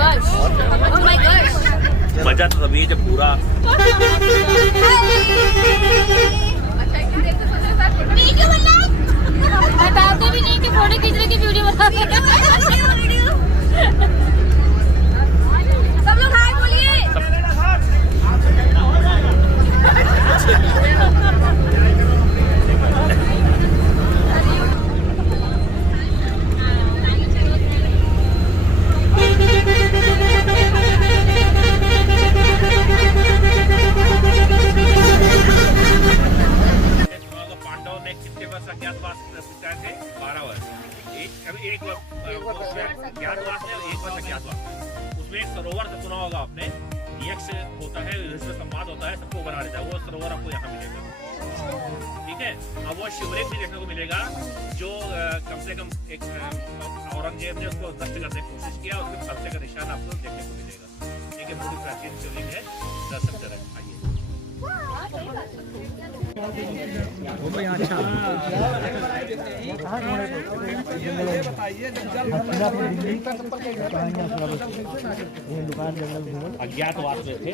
gosh. Oh my gosh. मजा तो तभी है जब पूरा बताते भी नहीं कि फोटो खींचने की वीडियो बना सब लोग हाय बोलिए। पांडव ने कितने वर्ष अज्ञातवास बिताए थे? 12 वर्ष। एक अज्ञातवास है, 1 वर्ष अज्ञातवास। उसमें एक सरोवर से सुना होगा आपने, यक्ष होता है, जिसमें संवाद होता है, सबको बना देता है। वो सरोवर आपको यहाँ मिलेगा, ठीक है। अब वो शिवलिंग भी देखने को मिलेगा, जो कम से कम एक औरंगजेब ने उसको नष्ट करने की कोशिश किया। उसके खर्चे का निशान आपको देखने को मिलेगा, ठीक है। बहुत प्राचीन शिवलिंग है, दर्शन करें, आइए। अज्ञातवास में थे,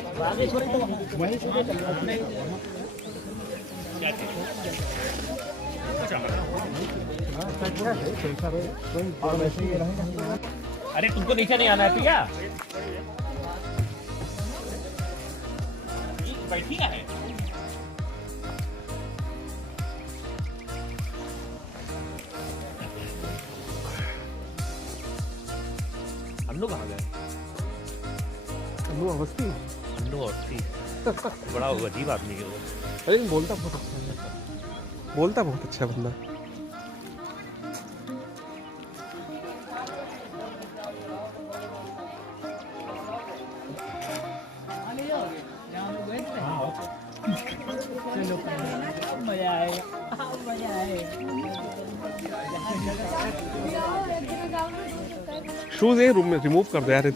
अरे तुमको नीचे नहीं आना है क्या? बैठी है। अन्नू कहाँ गए? अन्नू अवस्थी बड़ा अजीब आदमी है वो। अरे बोलता बहुत अच्छा है, बोलता बहुत अच्छा बंदा। मजा आएगा, मजा आएगा। शूज ये रूम में रिमूव कर दो यार।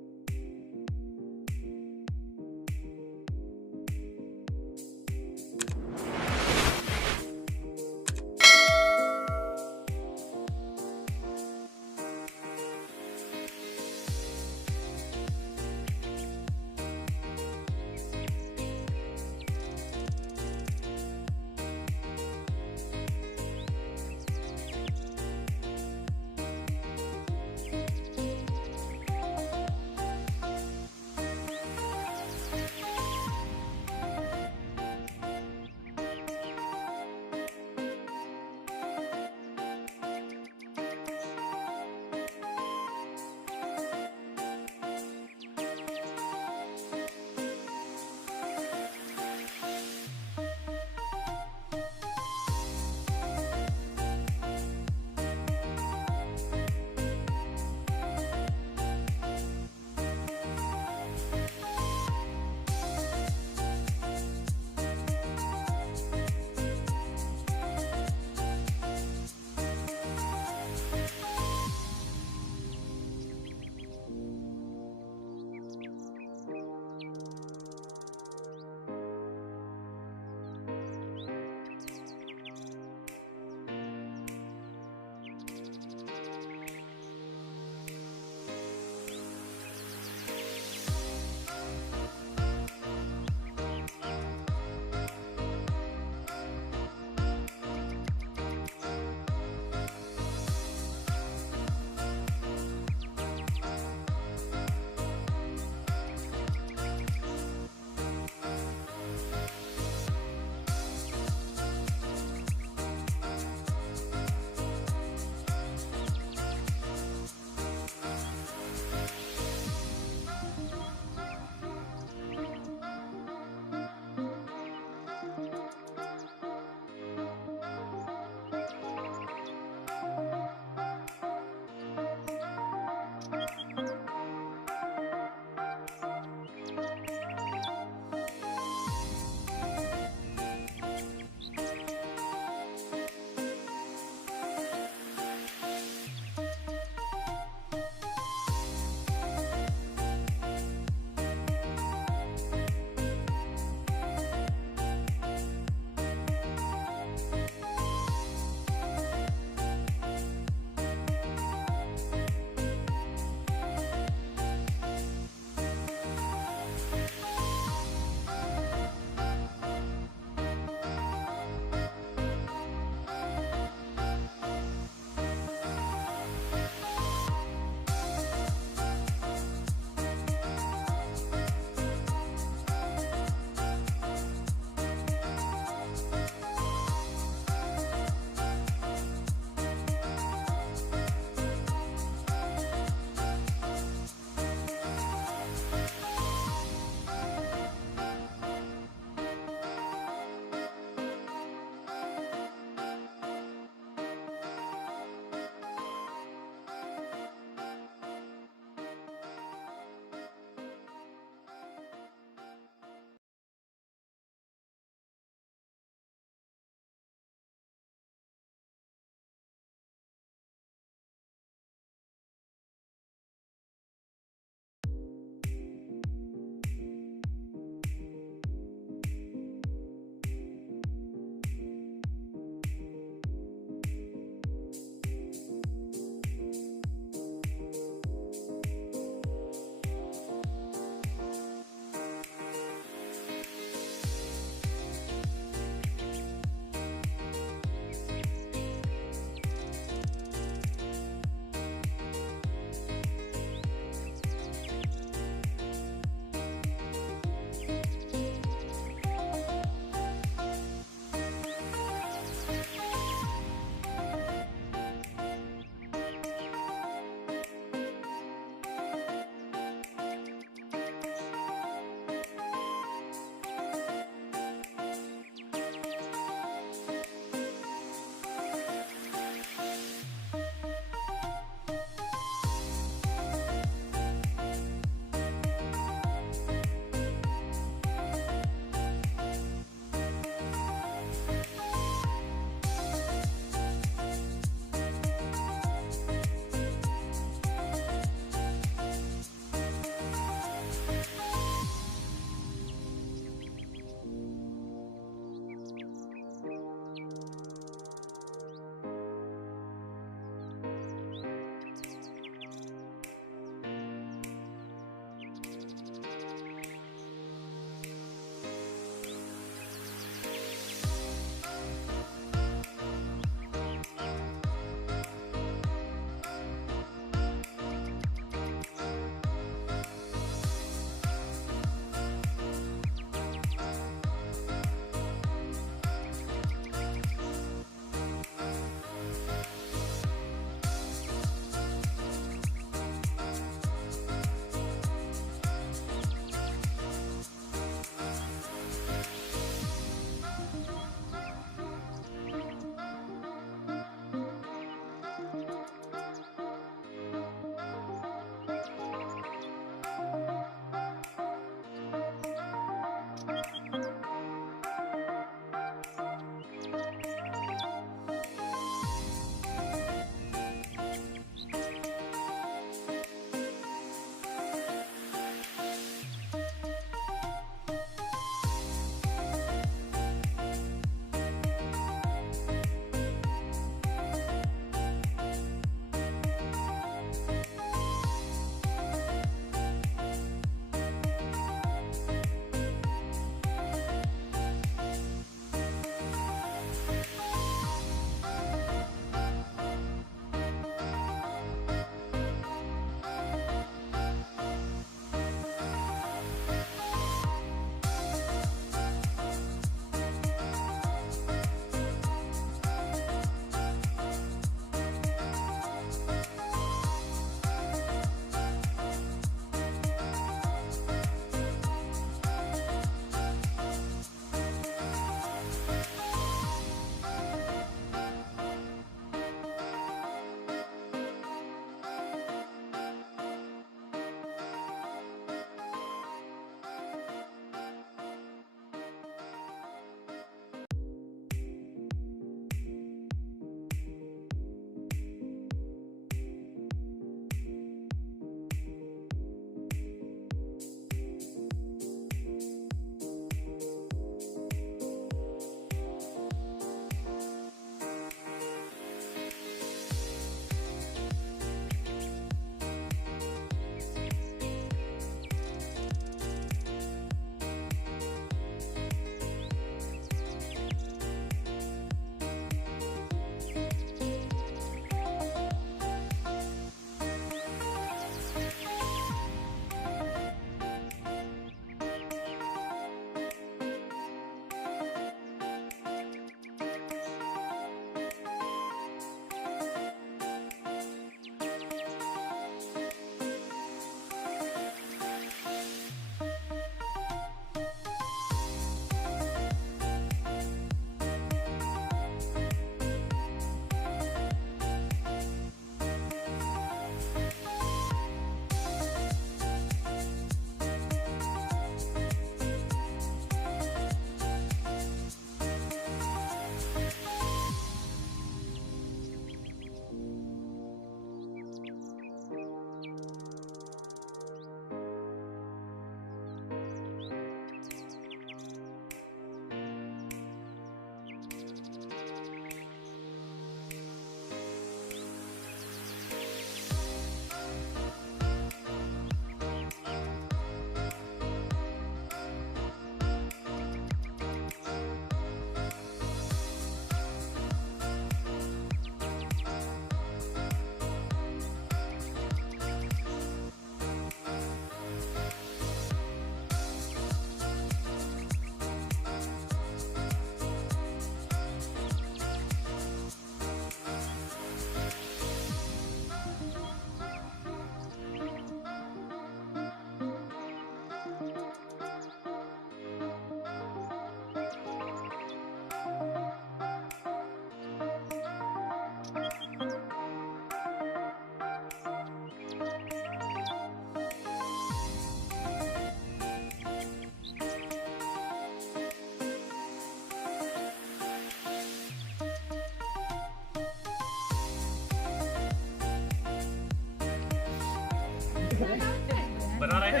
बना रहे हैं।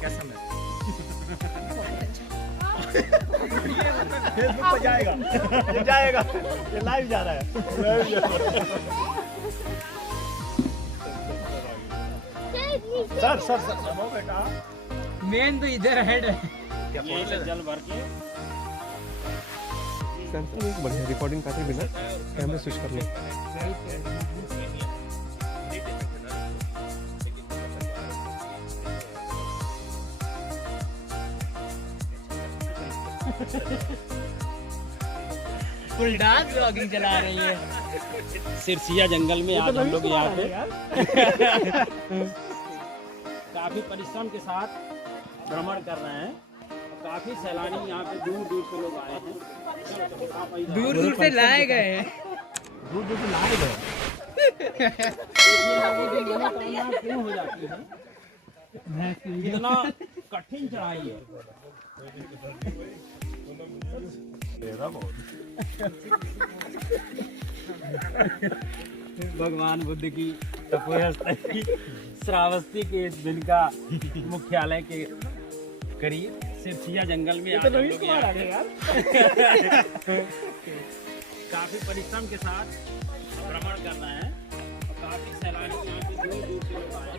कैसा मैं फेसबुक पे जाएगा, ये जाएगा, ये लाइव जा रहा है। सर सर सर हो बेटा, मेन तो इधर हेड है। यहीं से जल भर के सैमसंग एक बढ़िया रिकॉर्डिंग करते बिना कैमरा स्विच कर लो। फुल डांस ब्लॉगिंग चला रही है। सिरसिया जंगल में आज हम लोग यहाँ पे काफी परिश्रम के साथ भ्रमण कर रहे हैं। काफी सैलानी यहाँ पे दूर दूर से लोग आए हैं। दूर दूर से लाए गए हैं। दूर दूर से लाए गए। मनोकामना क्यों हो जाती है? इतना कठिन चढ़ाई है। भगवान बुद्ध की तपोस्थली श्रावस्ती के दिन का मुख्यालय के करीब सिरसिया जंगल में आज हम लोग यहाँ काफी परिश्रम के साथ भ्रमण कर रहे हैं। काफी सैलानी यहाँ पे दूर दूर से लोग आए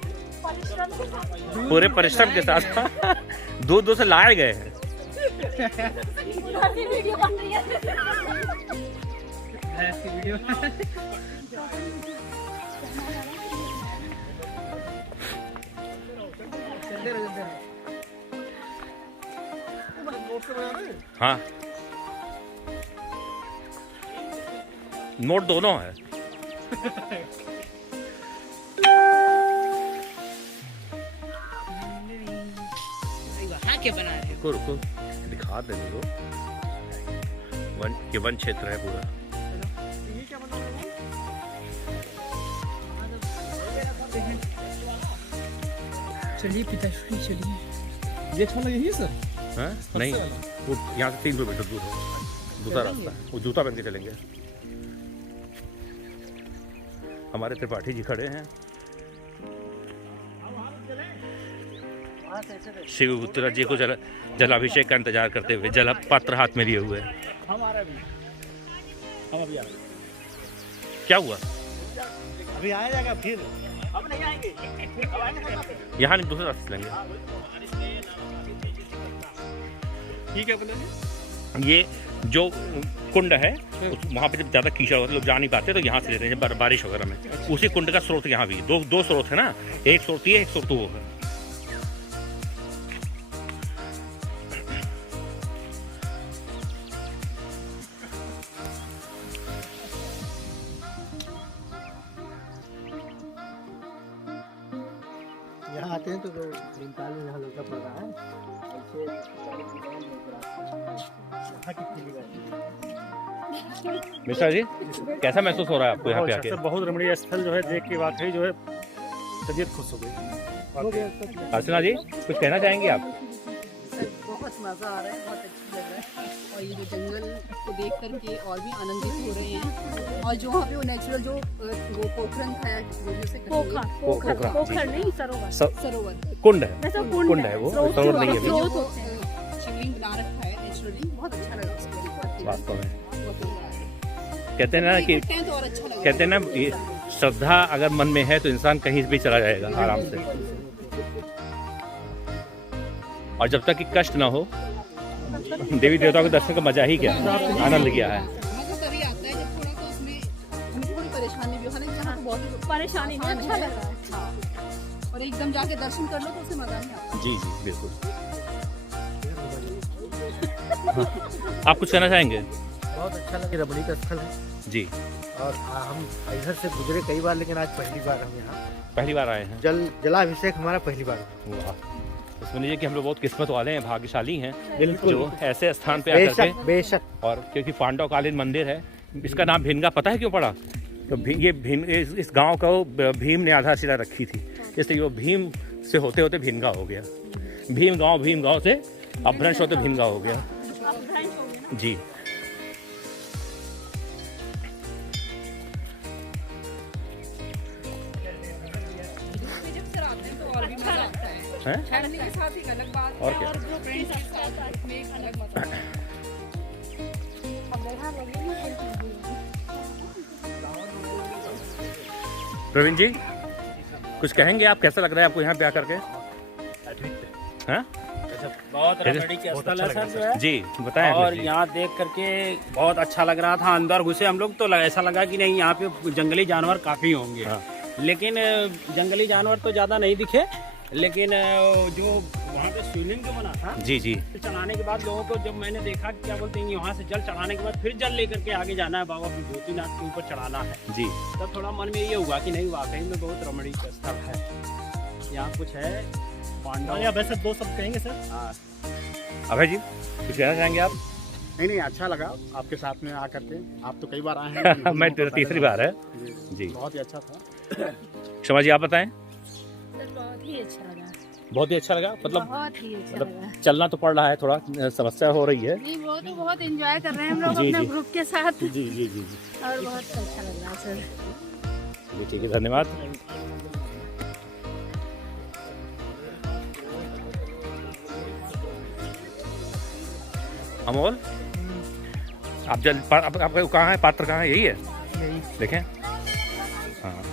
हैं। पूरे परिश्रम के साथ दूर दूर से लाए गए हैं। वीडियो बन रही है। ऐसी वीडियो हाँ, नोट दोनों है। क्या बना रहे रुको रुको, दिखा देने दो। ये वन क्षेत्र है पूरा। चलिए पिताश्री चलिए। ये छोला यही है सर? हाँ? नहीं, वो यहाँ से 3 किलोमीटर दूर है दूसरा रास्ता है। वो जूता पहन के चलेंगे। हमारे त्रिपाठी जी खड़े हैं। शिव पुत्र जी को जलाभिषेक का इंतजार करते हुए जल पात्र हाथ में लिए हुए हैं। हमारा भी, हम अभी आ रहे। क्या हुआ? अभी आया जाएगा फिर, अब नहीं आएंगे। यहाँ नहीं, दूसरा रास्ता लेंगे। ठीक है बोले। ये जो कुंड है वहाँ पे जब ज़्यादा कीचड़ होता है, लोग जा नहीं पाते, तो यहाँ से लेते हैं जब बारिश वगैरह में। उसी कुंड का स्रोत यहाँ भी दो स्रोत है ना, एक स्रोत ये, एक स्रोत वो है। यहाँ आते हैं तो भीमताल में यहाँ लड़का पड़ रहा है। मिश्रा जी, कैसा महसूस हो रहा है आपको यहाँ पे आके? बहुत रमणीय स्थल जो है देख के वाकई जो है तबीयत खुश हो गई। अर्चना जी, कुछ कहना चाहेंगे आप? बहुत मज़ा आ रहा है, बहुत अच्छा लग रहा है। और ये जो जंगल को देख करके और भी आनंदित हो रहे हैं। और जो वहाँ पे वो नेचुरल जो वो पोखरन था, जो भी उसे पोखर नहीं, सरोवर। सरोवर कुंड है, वैसे कुंड है वो, सरोवर नहीं है अभी। शिवलिंग बना रखा है नेचुरली, बहुत अच्छा लगा उसको देख करके। वास्तव में बहुत मज़ा आया। कहते हैं ना कि तो और अच्छा लगा। कहते हैं ना, ये श्रद्धा अगर मन में है तो इंसान कहीं भी चला जाएगा आराम से। और जब तक कि कष्ट ना हो, देवी देवताओं के दर्शन का मजा ही क्या, आनंद क्या है। मज़ा तभी आता है जब थोड़ा सा उसमें थोड़ी परेशानी भी हो, हालांकि जहाँ तो बहुत ही परेशानी नहीं, अच्छा लग रहा है। हाँ। और एकदम जाके दर्शन कर लो तो उसे मजा नहीं आता। जी जी बिल्कुल। हाँ, आप कुछ कहना चाहेंगे? बहुत अच्छा लगा, रमणीय का स्थल है। जी, और हम इधर से गुजरे कई बार, लेकिन आज पहली बार हम यहाँ पहली बार आए हैं। जलाभिषेक हमारा पहली बार। वाह, तो समझिए कि हम लोग बहुत किस्मत वाले हैं, भाग्यशाली हैं बिल्कुल। जो ऐसे स्थान पे आकर बेशक के। बेशक। और क्योंकि पांडवकालीन मंदिर है, इसका नाम भिनगा पता है क्यों पड़ा? तो ये भीम, इस गांव को भीम ने आधारशिला रखी थी, इसलिए वो भीम से होते होते भिनगा हो गया। भीम गांव से अपभ्रंश होते भिनगा हो गया। जी, हैं? फैमिली के साथ एक अलग बात और है क्या? और ग्रुप के साथ में एक अलग बात है। प्रवीण जी कुछ कहेंगे आप, कैसा लग रहा है आपको यहाँ पे आकर के? हाँ? बहुत रमणीक स्थल है सर जो है। जी बताएं। और यहाँ देख करके बहुत अच्छा लग रहा था। अंदर घुसे हम लोग तो ऐसा लगा कि नहीं यहाँ पे जंगली जानवर काफी होंगे। हाँ। लेकिन जंगली जानवर तो ज्यादा नहीं दिखे, लेकिन जो वहाँ पे शिवलिंग जो बना था, जी जी चढ़ाने के बाद लोगों को जब मैंने देखा कि क्या बोलते हैं वहाँ से जल चढ़ाने के बाद फिर जल लेकर के आगे जाना है, बाबा ज्योतिनाथ के ऊपर चढ़ाना है, जी तब थोड़ा मन में ये हुआ कि नहीं वाकई में बहुत रमणीक स्थल है। यहाँ कुछ है पांडव। वैसे दो सब कहेंगे सर। हाँ। अभय जी कुछ कहना चाहेंगे आप? नहीं अच्छा लगा आपके साथ में आकर के। आप तो कई बार आए हैं। मैं तीसरी बार है जी। बहुत ही अच्छा था। क्षमा जी आप बताएं। बहुत ही अच्छा लगा। बहुत ही अच्छा लगा, मतलब बहुत ही अच्छा लगा। चलना तो पड़ रहा है, थोड़ा समस्या हो रही है। नहीं वो तो बहुत एंजॉय कर रहे हैं हम लोग जी, अपने जी। ग्रुप के साथ जी जी जी जी और बहुत अच्छा लग रहा है सर। चलिए ठीक है, धन्यवाद। अमोल आप आपका कहाँ है, पात्र कहाँ है? यही है, देखें। हाँ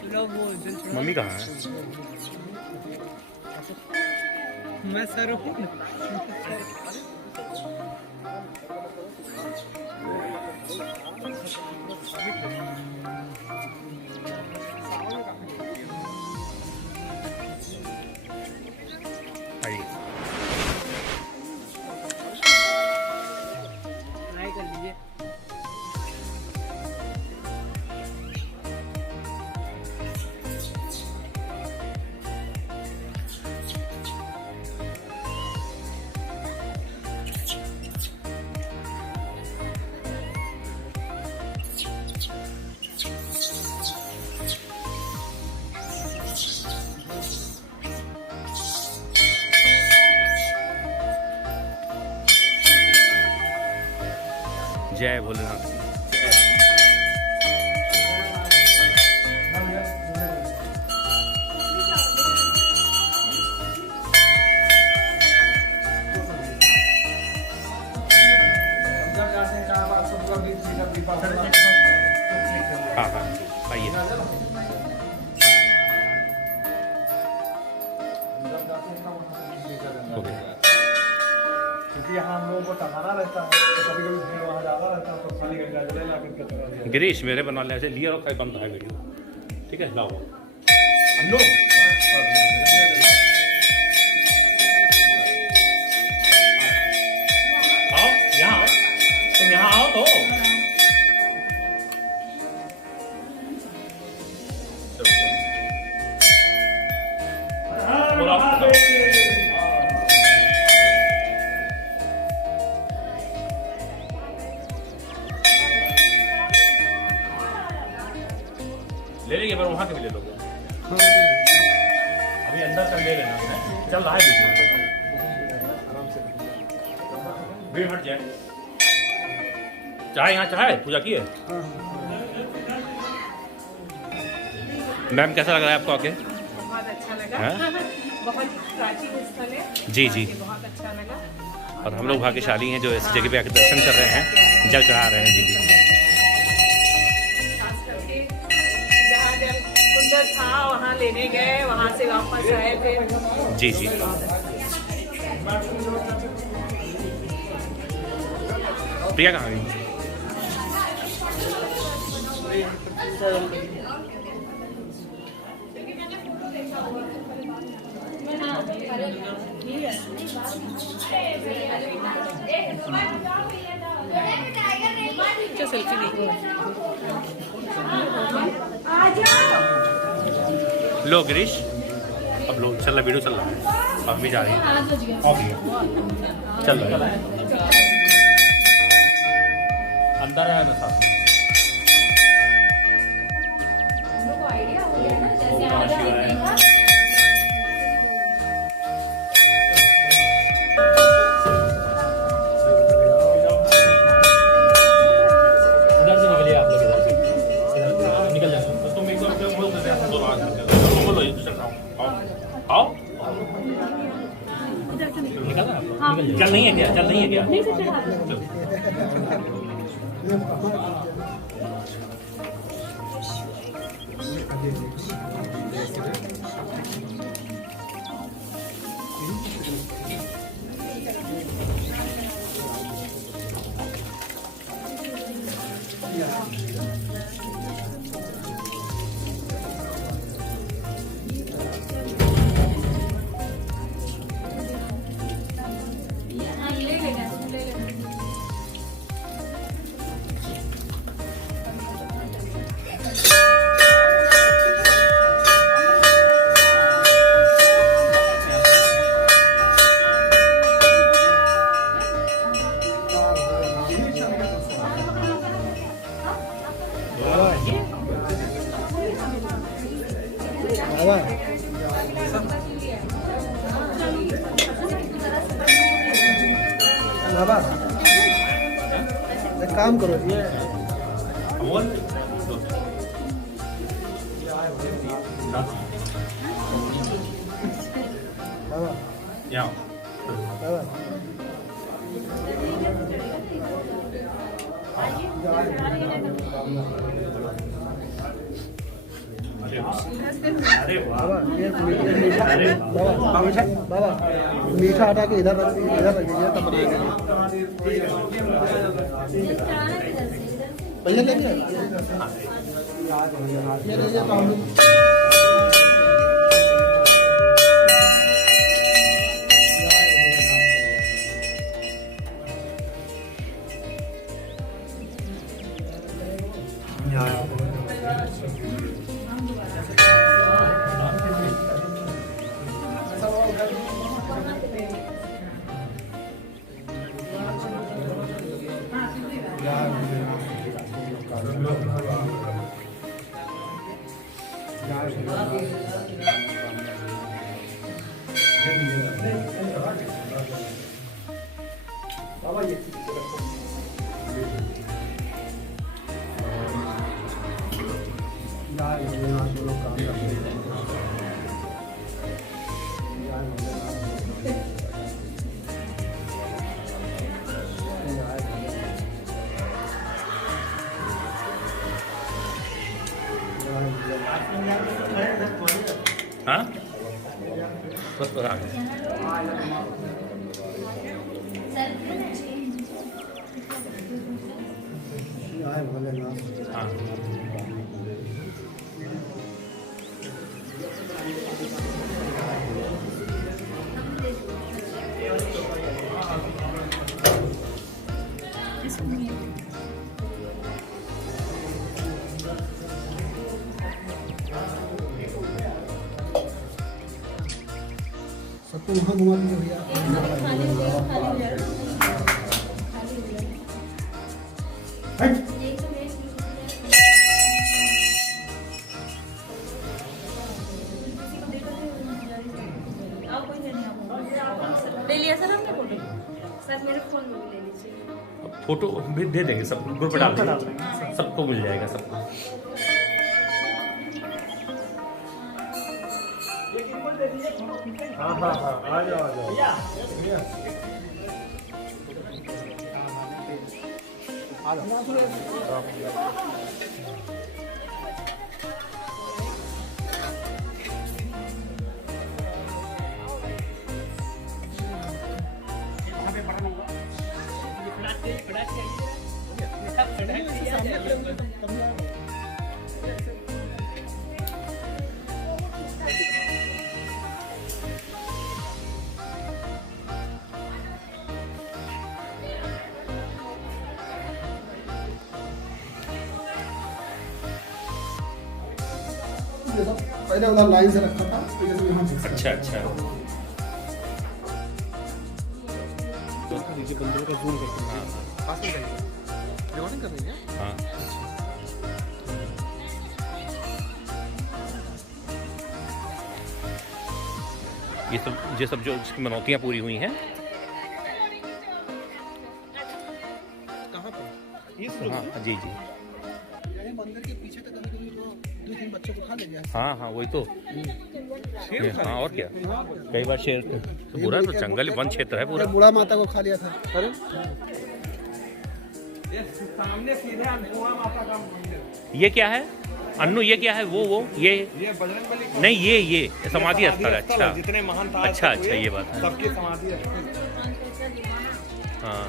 चलो वो जल चढ़ा। मम्मी कहाँ है? मैं सर हूँ। आइए। ट्राई कर लीजिए। जय भोलेनाथ। हाँ हाँ आइए। हो गया। क्योंकि यहाँ हम लोगों को टहलाना रहता है, तो कभी कभी भीड़ वहाँ ज़्यादा रहता है, तो खाली गंगा जल ला करके चला दिया। गिरीश मेरे बना ले ऐसे लिया और बंद है वीडियो, ठीक है लाओ। अन्नू आओ यहाँ, तुम यहाँ आओ तो। ले लेंगे पर वहाँ के भी ले लोगे। अभी अंदर तक ले लेना है, चल रहा है भीड़ हट जाए। चाय यहाँ चाय पूजा की है। मैम कैसा लग रहा है आपको आके? बहुत अच्छा लगा। हाँ? बहुत प्राचीन स्थल है। जी जी। बहुत अच्छा लगा। और हम लोग भाग्यशाली हैं जो इस जगह पे आके दर्शन कर रहे हैं, जल चढ़ा रहे हैं। जी जी खास करके जहाँ जल कुंड था वहाँ लेने गए, वहाँ से वापस आए थे। जी जी। प्रिया कहाँ गई? क्या सेल्फी नहीं? लो गिरीश, अब लो चल रहा वीडियो चल रहा है, अब भी जा रही है। ओके चल रहा है, अंदर है ना साथ में। चल नहीं है क्या? चल नहीं है क्या? बाबा एक काम करो ये अमोल बाबा यहाँ बाबा अरे वाह बाबा ये मीठा बाबा मीठा हटा के इधर रख दीजिए तब बनाएंगे भैया लेंगे ये लीजिए तो हम हाँ बस तो आ गया हाँ सबको वहाँ घुमा दीजिए भैया ले लिया सर हमने फोटो सर मेरे फोन में भी ले लीजिए फोटो भी दे देंगे सब ग्रुप पे डाल देंगे सबको मिल जाएगा सबको हाँ हाँ हाँ आ जाओ आ जाओ पहले उधर लाइन से रखा था फिर इसमें यहाँ फिक्स अच्छा अच्छा हाँ ये सब जो इसकी मनौतियाँ पूरी हुई हैं कहाँ पर हाँ जी जी मंदिर के पीछे तो कभी कभी बच्चों को खा ले गया। हाँ हाँ वही तो। हाँ और क्या, कई बार शेर तो पूरा तो जंगल वन क्षेत्र है पूरा। बूढ़ा माता को खा लिया था। अरे सामने सीधे अन्नपूर्णा माता का मंदिर। ये क्या है अन्नू, ये क्या है? वो ये बजरंग बली का नहीं, ये समाधि स्थल है। अच्छा जितने महान था अच्छा अच्छा, ये बात है। सबकी समाधि है। हाँ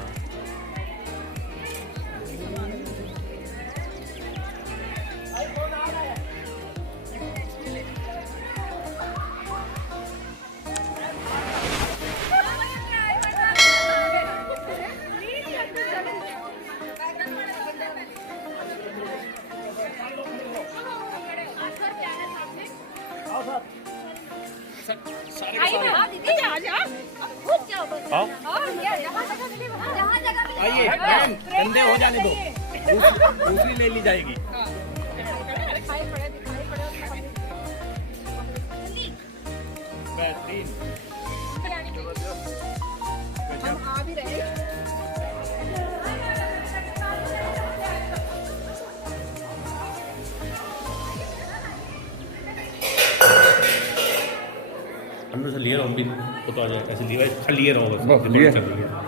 आइए मैम, कंधे हो जाने दो, दूसरी ले ली जाएगी। बेहतरीन। हम आ भी रहे। अन्नू से लिए रहो, हम भी वो तो आ जाए, ऐसे लिए खाली लिए रहो बस, बस लिए। चल रही है।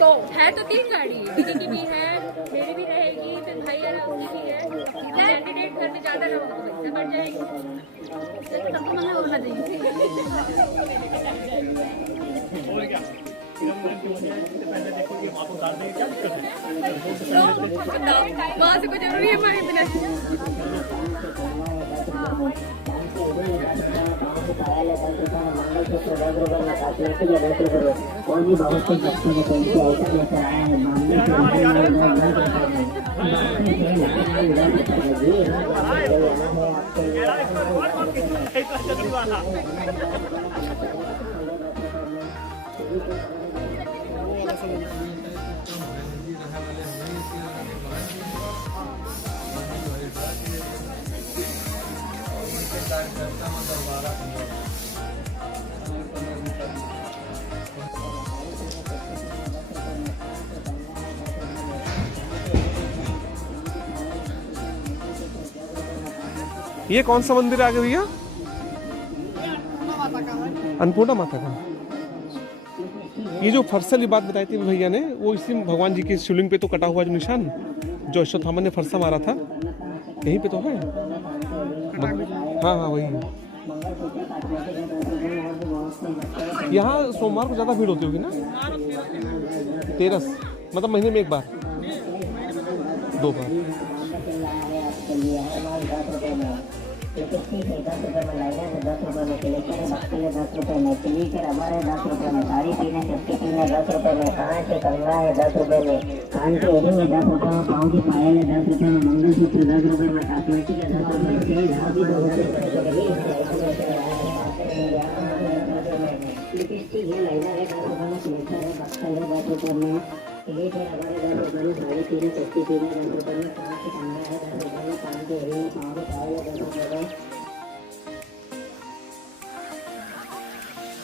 तो है तो 3 गाड़ी, दीदी की भी है, मेरी भी रहेगी, फिर भाई वाला उनकी है। कैंडिडेट घर में ज्यादा रहो तो पैसा बढ़ जाएगी। वहाँ से कुछ जरूरी है हमारे बिना। ये कौन सा मंदिर आ गया भैया? अन्नपूर्णा माता का। ये जो फरसा की बात बताई थी भैया ने, वो इसी भगवान जी के शिवलिंग पे तो कटा हुआ जो निशान जो अश्वत्थामा ने फरसा मारा था, यहीं पे तो है। हाँ हाँ वही। यहाँ सोमवार को ज़्यादा भीड़ होती होगी ना? 13 मतलब महीने में 1 बार 2 बार।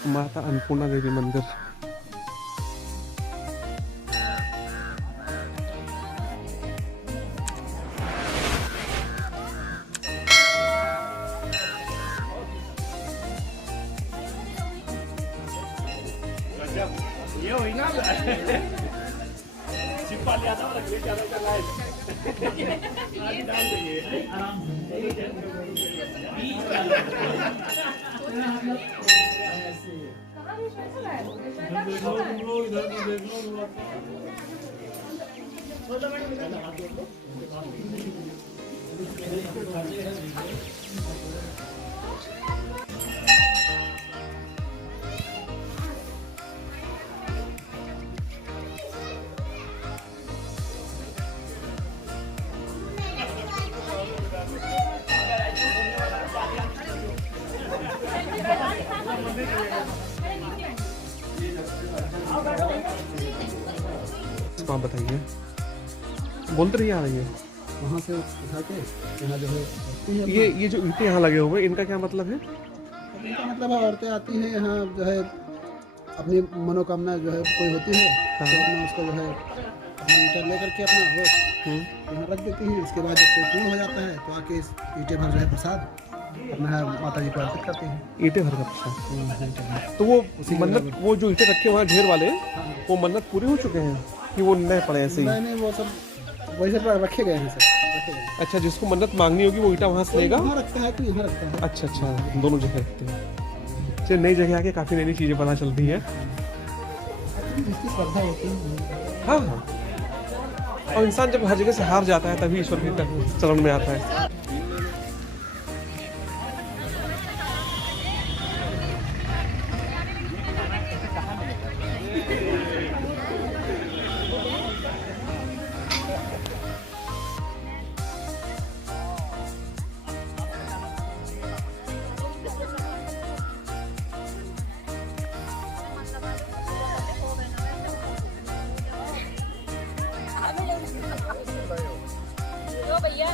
माता अन्नपूर्णा देवी मंदिर। ये हुई ना छिपा लिया था, रख ले ज्यादा चल रहा है। आज डाल देंगे आराम से। आप बताइए, बोलते रहिए आ रही है। वहाँ से उठा के यहाँ जो है ये जो ईंटें यहाँ लगे हुए हैं, इनका क्या मतलब है? इनका मतलब है औरतें आती हैं यहाँ जो है अपनी मनोकामना जो है कोई होती है तो अपना उसको जो है अपना ईंटें ले करके अपना वो यहाँ रख देती हैं। इसके बाद जब पूर्ण हो जाता है तो आके इस ईंटें भर जो है प्रसाद अपना माता जी को अर्पित करते हैं। ईंटें भर का प्रसाद। तो वो मन्नत, वो जो ईंटें रखे हुए हैं ढेर वाले, वो मन्नत पूरे हो चुके हैं कि वो नए पड़े ऐसे ही? नहीं, वो सब वैसे रखे गए हैं सर, रखे गए हैं। अच्छा, जिसको मन्नत मांगनी होगी वो ईंटा वहाँ से लेगा? यहाँ रखता है तो यहाँ रखता है। अच्छा अच्छा, दोनों जगह रखते हैं। चलिए, नई जगह आके काफ़ी नई नई चीज़ें पता चलती हैं। जिसकी श्रद्धा होती है। हाँ हाँ, और इंसान जब हर जगह से हार जाता है तभी ईश्वर के चरण में आता है।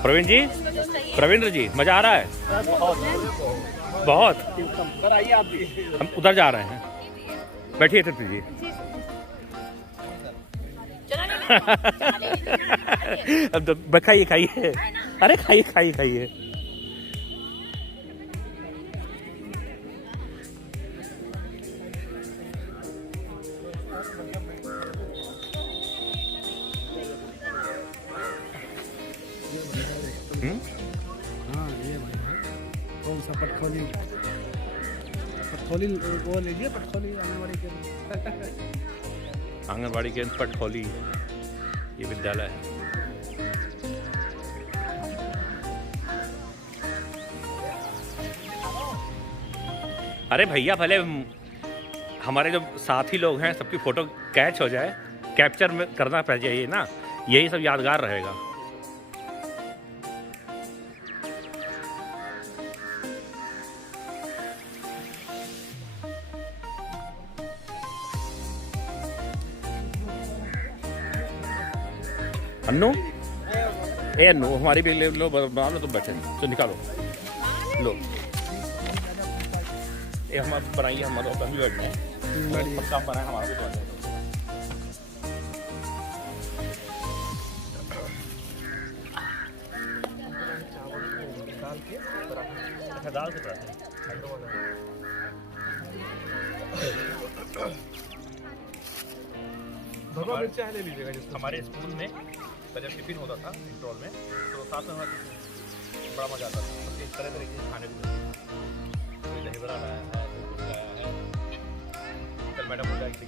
प्रवीण जी, प्रवीण जी, मजा आ रहा है? बहुत। सर आइए आप भी। हम उधर जा रहे हैं, बैठिए तृप्ति जी। अब तो खाइए खाइए, अरे खाइए खाइए खाइए। हाँ ये बढ़िया है। कौन सा पटखोली? पटखोली वो लीजिए, पटखोली आंगनबाड़ी केंद्र। आंगनबाड़ी केंद्र पटखोली ये विद्यालय है। अरे भैया, भले हमारे जो साथी लोग हैं सबकी फोटो कैच हो जाए, कैप्चर में करना चाहिए ना, यही सब यादगार रहेगा। अन्नू, ए अन्नू, हमारी भी ले लो, बना लो, तुम बैठे तो निकालो लो। ये हम बनाइए, हमारा हम भी बैठना है, पक्का बनाए हमारा भी बैठना है। दाल के पराठे हमारे स्कूल में जब टिफिन होता था इंट्रोल में, तो साथ में हमारा बड़ा मजा आता था। सबके तरह तरह के खाने को मिलती, कोई दही बड़ा लाया है, कोई कुछ लाया है। कल मैडम बोला कि